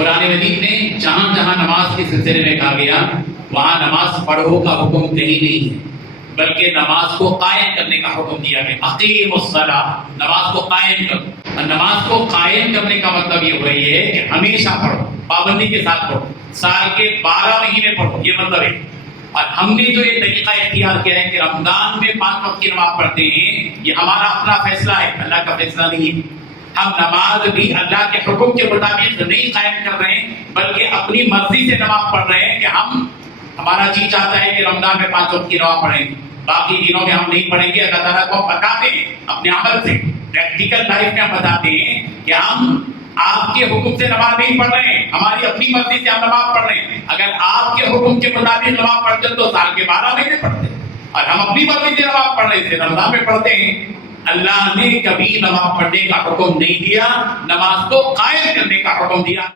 कुरान मजीद में जहां जहां नमाज के सिलसिले में कहा गया वहां नमाज पढ़ो का हुक्म कहीं नहीं है, बल्कि नमाज को कायम करने का हुक्म दिया गया। अकीमुस्सलाह, नमाज को कायम करो। और नमाज को कायम करने का मतलब ये हुआ है कि हमेशा पढ़ो, पाबंदी के साथ पढ़ो, साल के 12 महीने पढ़ो, ये मतलब है। और हमने जो ये तरीका इख्तियार किया है कि रमजान में 5 वक्त की नमाज पढ़ते हैं, ये हमारा अपना फैसला है, अल्लाह का फैसला नहीं है। हम नमाज भी अल्लाह के हुक्म के मुताबिक नहीं कायम कर रहे हैं, बल्कि अपनी मर्जी से नमाज पढ़ रहे हैं कि हमारा जी चाहता है कि रमजान में 5 वक्त की नमाज पढ़ेंगे, बाकी दिनों में हम नहीं पढ़ेंगे। अल्लाह ताला को बताते हैं अपने अमल से, प्रैक्टिकल लाइफ में हम बताते हैं कि हम आपके हुक्म से नमाज नहीं पढ़ रहे हैं, हमारी अपनी मर्जी से हम नमाज पढ़ रहे हैं। अगर आपके हुक्म के मुताबिक नमाज पढ़ते तो साल के 12 महीने पढ़ते, और हम अपनी मर्जी से नमाज पढ़ रहे थे, रमजान में पढ़ते हैं। अल्लाह ने कभी नमाज पढ़ने का हुक्म नहीं दिया, नमाज को कायम करने का हुक्म दिया।